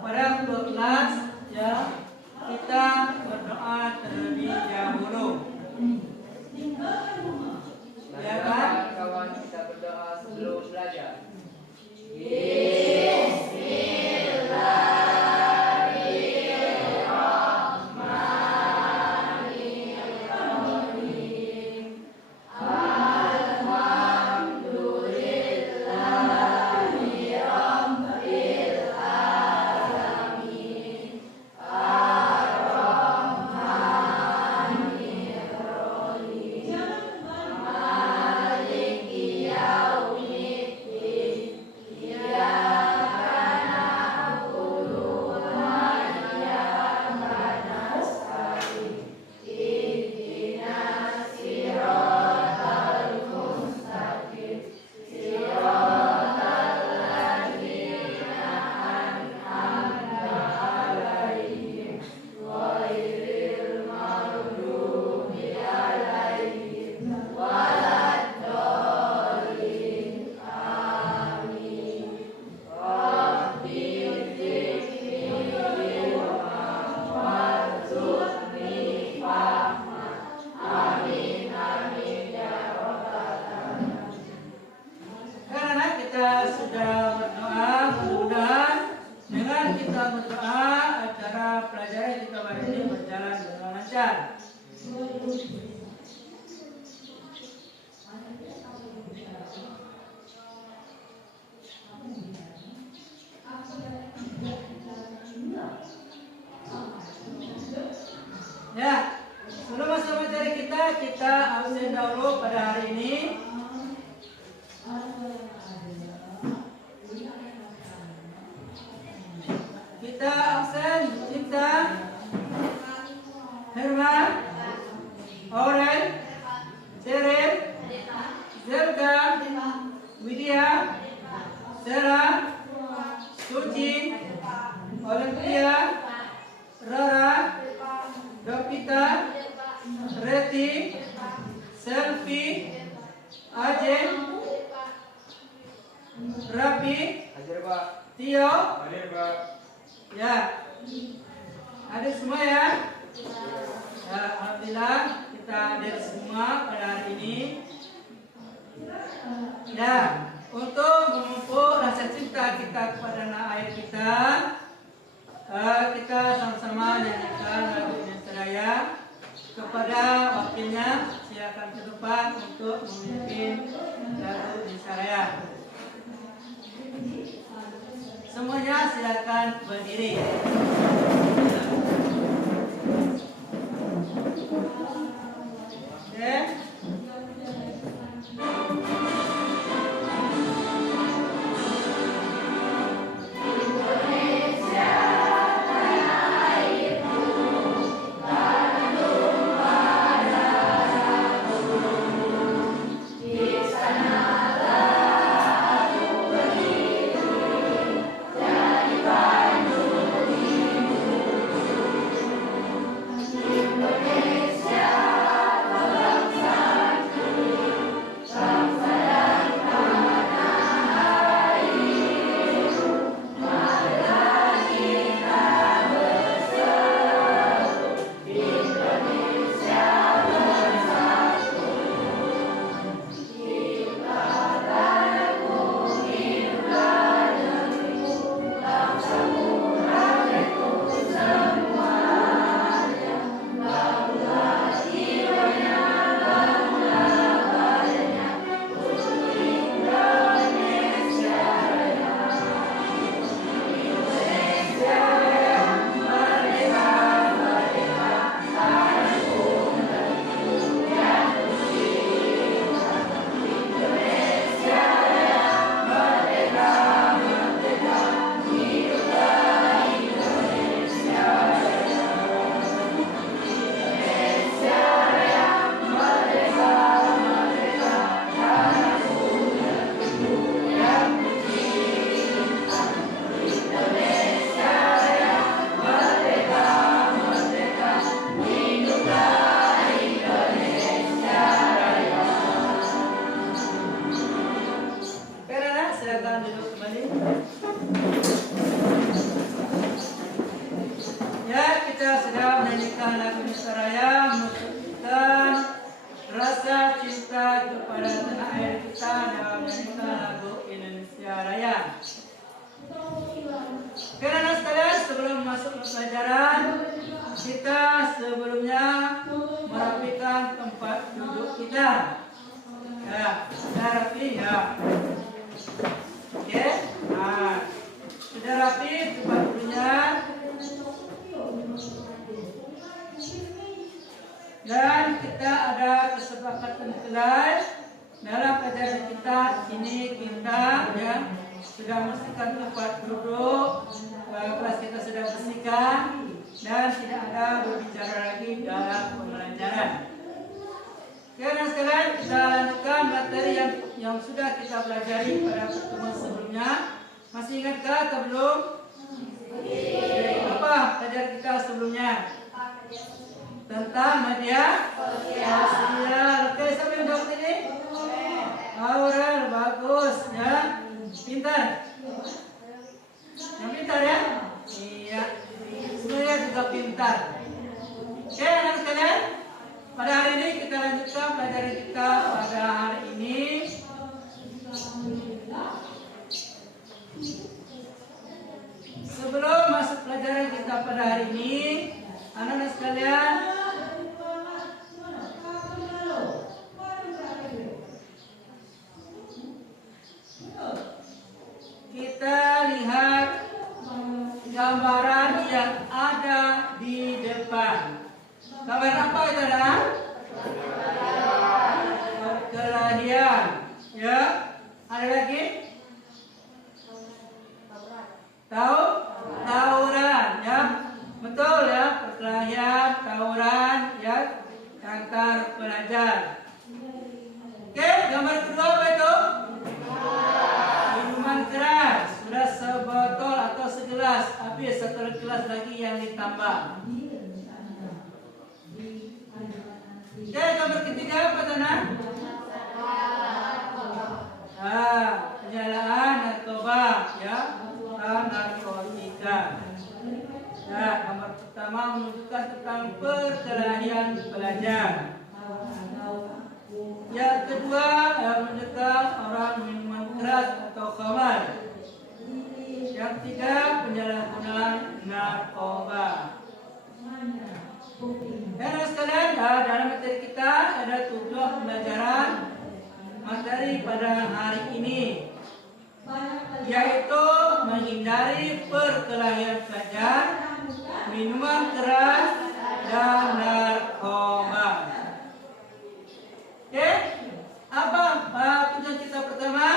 pada kedua kelas ya kita berdoa terlebih dahulu. Ya kan? Kawan kita berdoa sebelum belajar. Ya, sebelum masuk materi kita absen dahulu pada hari ini. Kita absen Cinta, Herman, Aurel, Seren, Zelga, Widya, Sarah, Suci, Olympia, Rara, Dopita, Reti, Selfie, Ajen, Rapi, Tio, ya, ada semua ya. Ya, alhamdulillah kita hadir semua pada hari ini. Ya, untuk memupuk rasa cinta kita kepada tanah air kita, kita sama-sama nyanyikan lagu Indonesia Raya. Kepada wakilnya silakan ke depan untuk memimpin lagu Indonesia Raya. Semuanya silakan berdiri. Oke. Di sana pelajaran kita sebelumnya merapikan tempat duduk kita. Ya, sudah rapi ya. Oke, nah, sudah rapi tempat duduknya. Dan kita ada kesepakatan kelas dalam pelajaran kita ini kita ya sudah bersihkan tempat duduk, kelas kita sudah bersihkan dan tidak ada berbicara lagi dalam pembelajaran. Karena sekarang kita lanjutkan materi yang sudah kita pelajari pada pertemuan sebelumnya. Masih ingatkah atau belum? Apa pelajaran kita sebelumnya? Tentang media sosial. Oke, siapa yang jawab ini? Aurel, bagus ya. Pintar. Yang pintar ya? Iya. Semuanya juga pintar. Oke, anak sekalian. Pada hari ini kita lanjutkan pelajaran kita pada hari ini. Sebelum masuk pelajaran kita pada hari ini, anak-anak sekalian, kita lihat gambaran yang ada di depan. Gambar apa itu adalah? Perkelahian. Ya. Ada lagi? Tawuran. Ya. Betul ya. Perkelahian, tawuran, ya. Antar pelajar. Oke, gambar kedua apa itu? Minuman keras. Sudah sebotol atau segelas. Habis satu gelas lagi yang ditambah. Oke, gambar ketiga apa tanah? Penyalaan narkoba, ya, narkotika. Nah, gambar pertama menunjukkan tentang perkelahian pelajar. Yang kedua menunjukkan orang minuman keras atau khamar. Yang ketiga penyalahgunaan narkoba. Dan sekalian, dalam materi kita ada 7 pembelajaran materi pada hari ini, yaitu menghindari perkelahian pelajar, minuman keras, dan narkoba. Oke, apa tujuan kita pertama?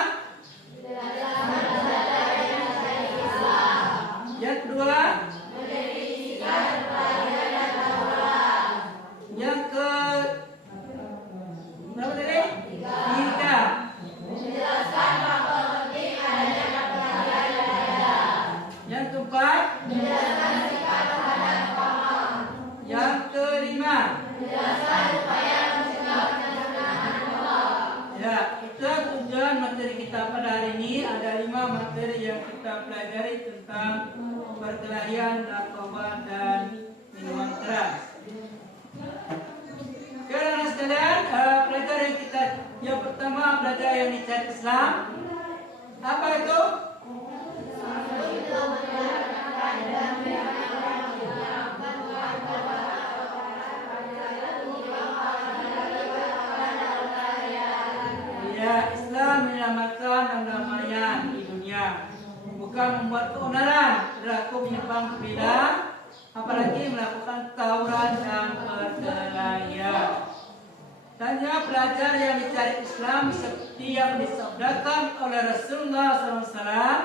Yang kedua, yang ke berapa tadi? 3. Menjelaskan faktor penting adanya perkelahian pelajar. Yang keempat, menjelaskan sikap terhadap khamar. Yang kelima, menjelaskan upaya mencegah penyalahgunaan narkoba. Ya, itu tujuan materi kita pada hari ini. Ada 5 materi yang kita pelajari tentang perkelahian, narkoba, dan minuman keras. Karena sekalian, pelajaran kita yang pertama pelajaran yang dicari Islam. Apa itu? Ya, Islam menyelamatkan perdamaian di dunia, bukan membuat keonaran, berlaku menyimpang berbeda, apalagi melakukan tawuran dan perkelahian. Tanya pelajar yang dicari Islam seperti yang disabdakan oleh Rasulullah SAW,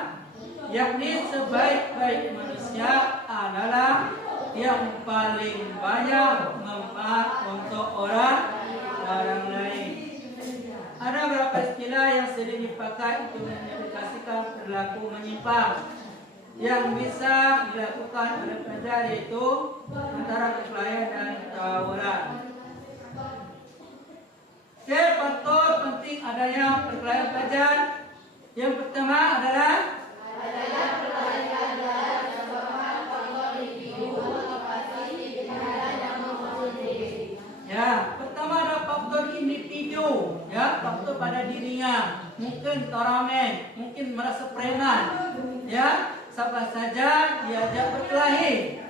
yakni sebaik-baik manusia adalah yang paling banyak manfaat untuk orang lain. Ada beberapa istilah yang sering dipakai untuk mengindikasikan perilaku menyimpang yang bisa dilakukan oleh pelajar, yaitu antara perkelahian dan tawuran. Oke, faktor penting adanya perkelahian pelajar. Yang pertama adalah adanya perkelahian pelajar disebabkan faktor individu atau pasti yang membunuh diri. Ya, pertama ada faktor individu, ya, faktor pada dirinya. Mungkin toramen, mungkin merasa preman, ya, siapa saja diajak berkelahi.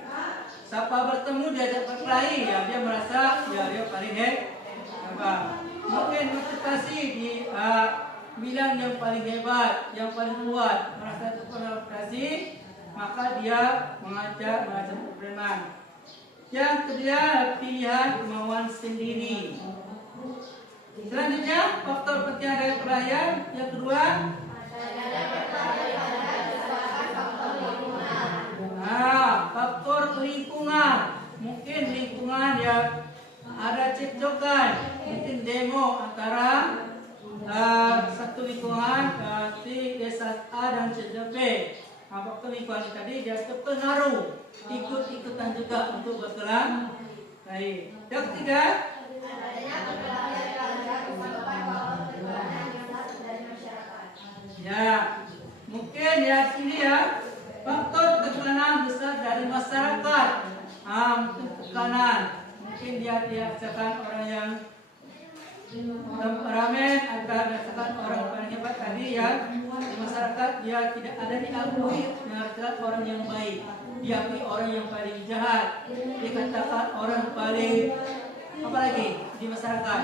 siapa bertemu diajak berkelahi, ya dia merasa ya dia paling hebat. Mungkin motivasi di bilang yang paling hebat, yang paling kuat, merasa terprovokasi, maka dia mengajak preman. Yang kedua, pilihan kemauan sendiri. Selanjutnya, faktor penting dari perayaan. Yang kedua, faktor lingkungan. Mungkin lingkungan yang ada cekcokan, mungkin demo antara satu lingkungan di desa A dan desa B. Faktor lingkungan tadi dia terpengaruh, ikut-ikutan juga untuk berkelahi. Yang ketiga, ya mungkin ya ini ya faktor tekanan besar dari masyarakat, mungkin tekanan, mungkin dia dirasakan orang yang temperamen atau dirasakan orang paling hebat tadi ya di masyarakat, dia tidak ada diakui dirasakan orang yang baik, diakui orang yang paling jahat, dikatakan orang paling apalagi di masyarakat.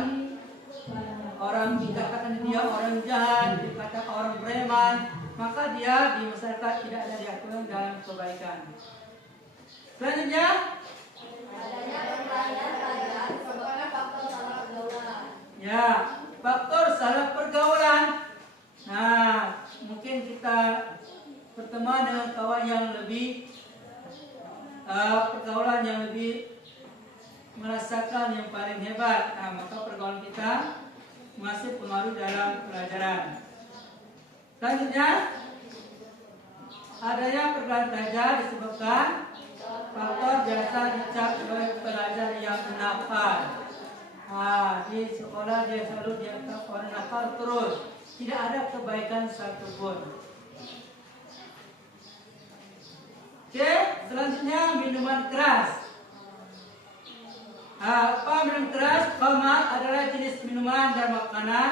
Orang dikatakan dia orang jahat, dikatakan orang preman, maka dia di masyarakat tidak ada diakui dalam kebaikan. Selanjutnya, ya, faktor salah pergaulan. Nah, mungkin kita berteman dengan kawan yang lebih pergaulan yang lebih merasakan yang paling hebat. Nah, maka pergaulan kita masih pengaruh dalam pelajaran. Selanjutnya, adanya pergaulan pelajar disebabkan faktor biasa dicap oleh pelajar yang nakal. Di sekolah dia selalu dianggap orang nakal terus, tidak ada kebaikan satupun. Oke, selanjutnya minuman keras. Apa minuman keras? Khamar adalah jenis minuman dan makanan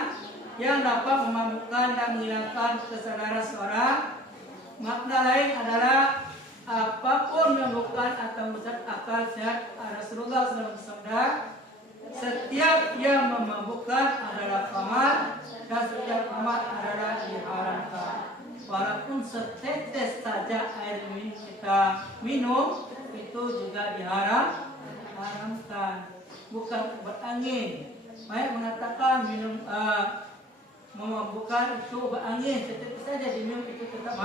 yang dapat memabukkan dan menghilangkan kesadaran seorang. Makna lain adalah apapun yang bukan atau merusak akal sehat. Rasulullah SAW bersabda, setiap yang memabukkan adalah khamar dan setiap khamar adalah diharamkan. Walaupun setetes saja air minum kita minum, itu juga diharamkan, bukan obat angin. Banyak mengatakan minum memabukkan itu obat angin, tetapi saja diminum itu tetap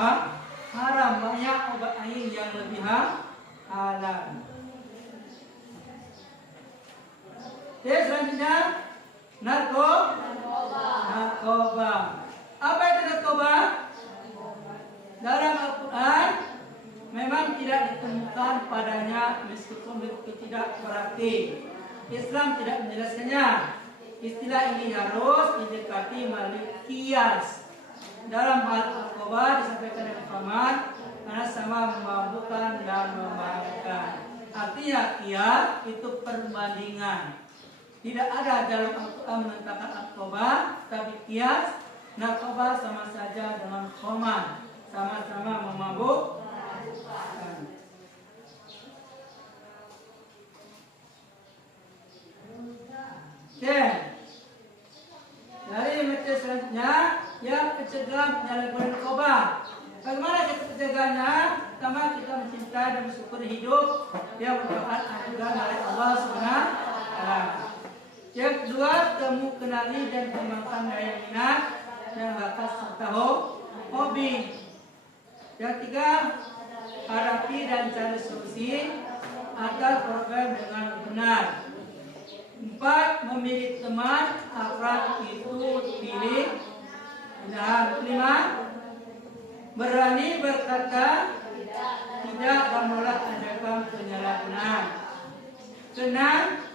haram. Banyak obat angin yang lebih halal. Oke, selanjutnya narkoba. Apa itu narkoba? Dalam Al-Quran memang tidak ditemukan padanya, meskipun itu tidak berarti Islam tidak menjelaskannya. Istilah ini harus didekati melalui kias. Dalam hal narkoba disampaikan dengan paman karena sama memabukkan dan memabukkan. Artinya kias itu perbandingan. Tidak ada dalam Al-Quran menentangkan narkoba, tapi kias narkoba sama saja dengan khamar, sama-sama memabukkan. Oke. Dari materi selanjutnya yang pencegahan penyalahgunaan narkoba. Bagaimana kita pencegahannya? Pertama, kita mencintai dan bersyukur hidup yang merupakan anugerah dari Allah SWT. Yang kedua, temu kenali dan kembangkan daya minat dan bakat serta hobi. Yang tiga, hadapi dan cari solusi agar program dengan benar. 4. Memilih teman, akrab itu pilih. Dan 5. Berani berkata tidak dan menolak ajakan penyalahgunaan. 6.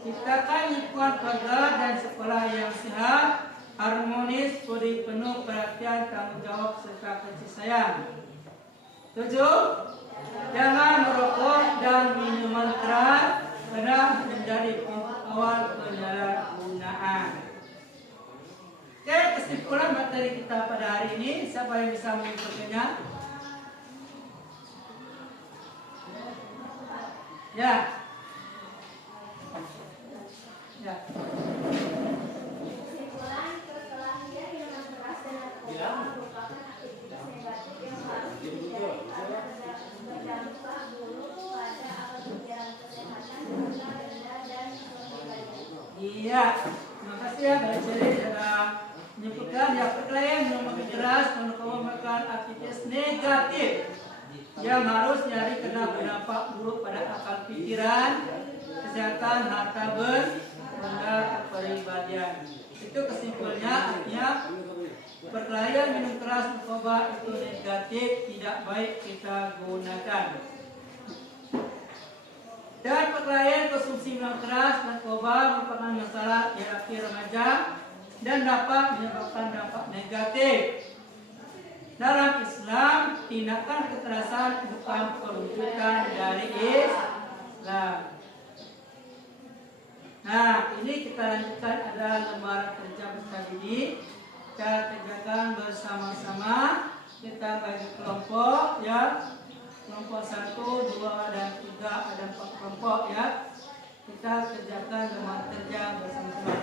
Ciptakan lingkungan keluarga dan sekolah yang sehat, harmonis, penuh perhatian, tanggung jawab serta kasih sayang. 7. Jangan merokok dan minuman keras karena menjadi awal penyalahgunaan. Oke, kesimpulan materi kita pada hari ini, siapa yang bisa mengikutinya? Ya. Ya. Kesimpulan perkelahian minuman keras dan narkoba merupakan aktivitas negatif yang harus dihindari karena berdampak buruk pada akal pikiran, kesehatan, serta denda dan kepribadian. Iya. Terima kasih ya Mbak Ceri sudah menyebutkan ya perkelahian minuman keras dan narkoba merupakan aktivitas negatif yang harus dihindari karena berdampak buruk pada akal pikiran, kesehatan, harta benda, kepribadian. Itu kesimpulannya, artinya perkelahian minum keras narkoba itu negatif, tidak baik kita gunakan. Dan perkelahian konsumsi minuman keras narkoba merupakan masalah hierarki remaja dan dapat menyebabkan dampak negatif. Dalam Islam, tindakan kekerasan bukan perwujudan dari Islam. Nah, ini kita lanjutkan, ada lembaran kerja besar ini. Kita kerjakan bersama-sama. Kita bagi kelompok ya. Kelompok 1, 2, dan 3, ada 4 kelompok ya. Kita kerjakan lembaran kerja bersama-sama.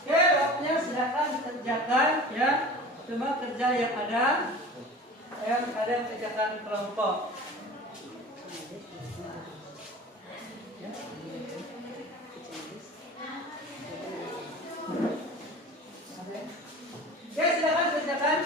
Oke, waktunya silakan kerjakan ya. Cuma kerja yang ada kerjakan kelompok. Oke, silakan kerjakan.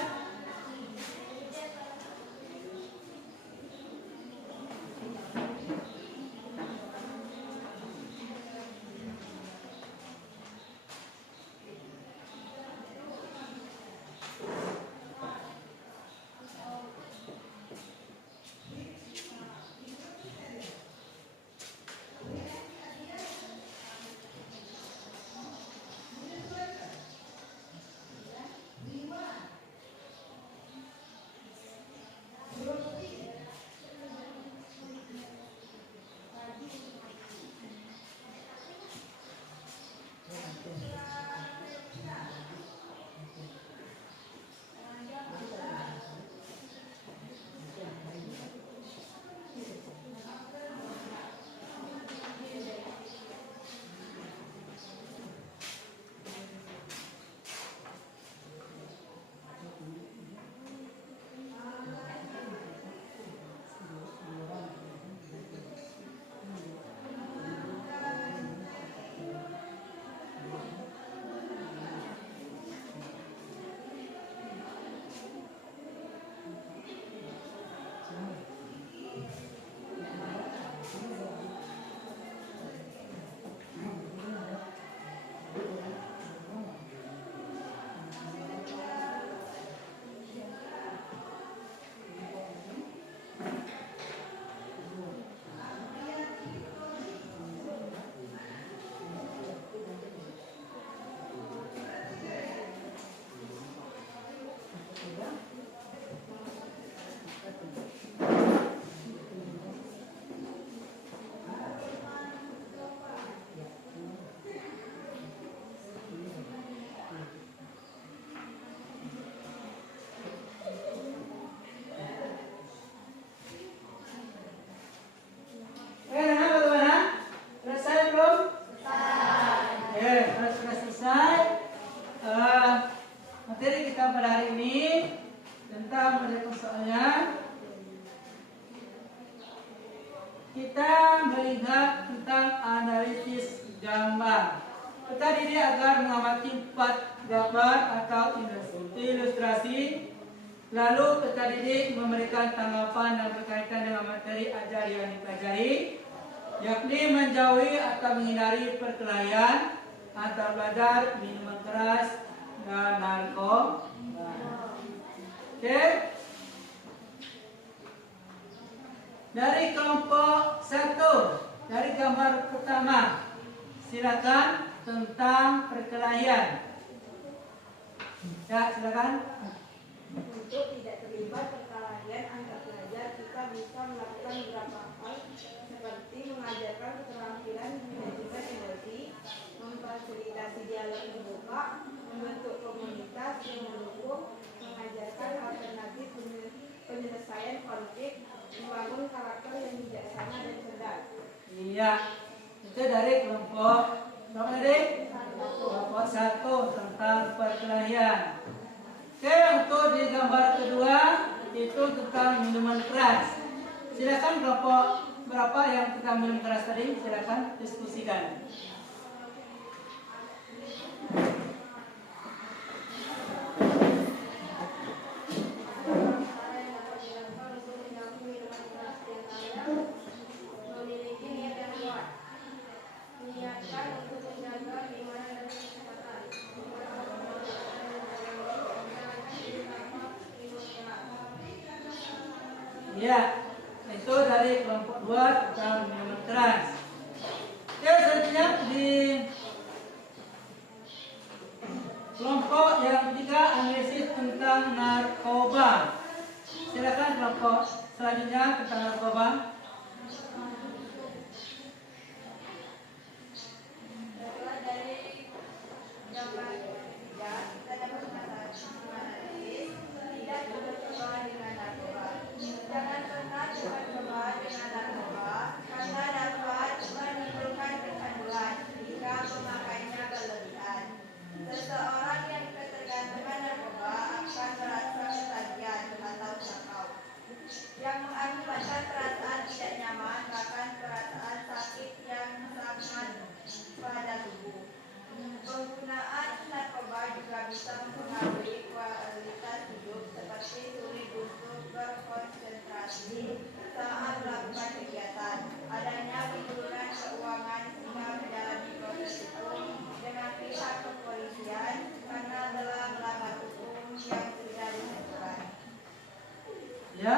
kita melihat tentang analisis gambar. Kita didik agar mengamati 4 gambar atau ilustrasi Lalu peserta didik memberikan tanggapan dan berkaitan dengan materi ajar yang dipelajari, yakni menjauhi atau menghindari perkelahian antar belajar, minuman keras, dan narkoba. Oke. Dari kelompok 1, dari gambar pertama, silakan tentang perkelahian. Ya, silakan. Untuk tidak terlibat perkelahian antar pelajar, kita bisa melakukan beberapa hal seperti mengajarkan keterampilan manajemen emosi, memfasilitasi dialog terbuka, membentuk komunitas yang mendukung, mengajarkan alternatif penyelesaian konflik, membangun karakter yang bijaksana dan cerdas. Iya, itu dari kelompok berapa tadi? Kelompok 1 tentang perkelahian. Oke, untuk di gambar kedua itu tentang minuman keras. Silakan kelompok berapa yang tentang minum keras tadi? Silakan diskusikan. Memiliki niat yang kuat, niatkan untuk menjaga keimanan dan kesehatan. Ya, itu dari kelompok 2 tentang minuman keras. Oke, selanjutnya di kelompok yang ketiga, analisis tentang narkoba. Silakan kelompok selanjutnya tentang narkoba. Dari gambar ketiga, kita dapat menganalisis tidak bercoba dengan narkoba. Jangan pernah coba-coba dengan narkoba karena dapat menimbulkan kecanduan jika pemakainya berlebihan. Seseorang yang ketergantungan narkoba akan merasa ketagihan atau sakau, yang mengakibatkan perasaan tidak nyaman, bahkan perasaan sakit yang sangat pada tubuh. Penggunaan narkoba juga bisa mempengaruhi kualitas hidup seperti sulit untuk berkonsentrasi saat melakukan kegiatan, adanya penurunan keuangan sehingga menjalani proses hukum dengan pihak kepolisian karena telah melanggar hukum yang sudah ditentukan. Ya,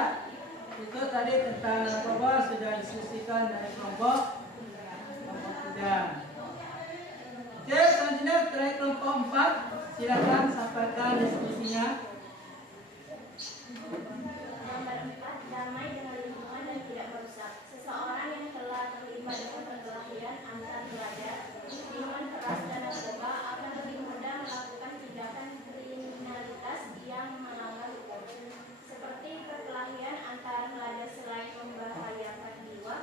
itu tadi tentang narkoba sudah diskusikan dari kelompok 3. Oke, selanjutnya dari kelompok 4, silakan sampaikan diskusinya. Nomor 4, damai dengan lingkungan dan tidak merusak. Seseorang yang telah terlibat dengan perkelahian antar pelajar, minuman keras dan narkoba akan lebih mudah melakukan tindakan kriminalitas yang melanggar hukum. Seperti perkelahian antar pelajar selain membahayakan jiwa,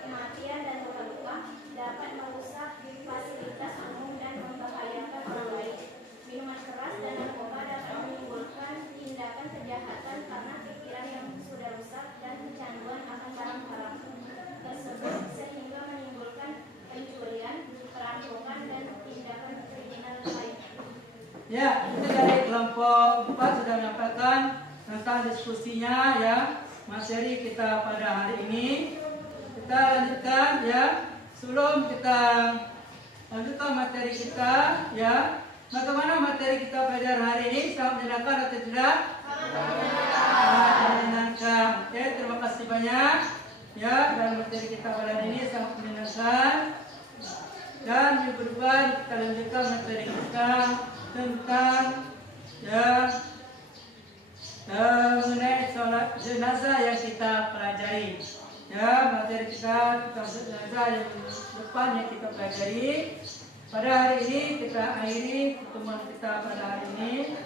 kematian dan luka-luka, dapat merusak fasilitas umum dan membahayakan orang lain. Minuman keras dan narkoba dapat menimbulkan tindakan kejahatan karena pikiran yang sudah rusak dan kecanduan akan barang haram tersebut sehingga menimbulkan pencurian, perampokan dan tindakan kriminal lainnya. Ya, itu dari kelompok 4 sudah menyampaikan tentang diskusinya ya, materi kita pada hari ini. Kita lanjutkan ya. Sebelum kita lanjutkan materi kita ya, bagaimana materi kita pada hari ini? Sangat menyenangkan atau tidak? Menyenangkan. Oke, terima kasih banyak ya. Dan materi kita pada hari ini sangat menyenangkan. Dan minggu depan kita lanjutkan materi kita tentang ya mengenai sholat jenazah yang kita pelajari. Ya, materi kita tentang jenazah yang depan yang kita pelajari. Pada hari ini kita akhiri pertemuan kita pada hari ini.